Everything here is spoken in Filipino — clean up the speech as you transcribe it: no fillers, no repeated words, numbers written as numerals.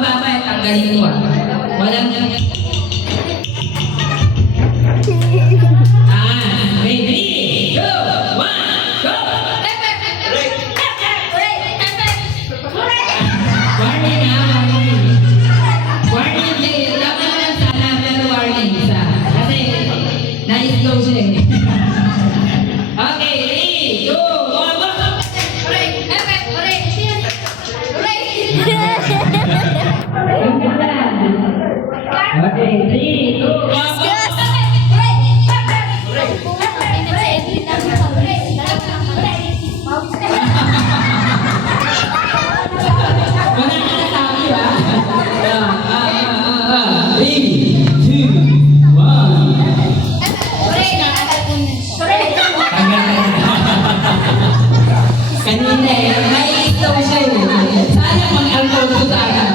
mababa, tanggalin mo. Walang... Ready, go! 1, go! Warning ha, warning. Warning din. Tama naman sana, pero warning isa. Kasi, na-slow siya eh. Okay, 3, 2, 1, go! Okay, 3, 2, 1, go! Wala ka na sabi ba? 3, 2, 1. Kanina eh, may ikaw siya eh. Sana mag-alcohol ko sa akin.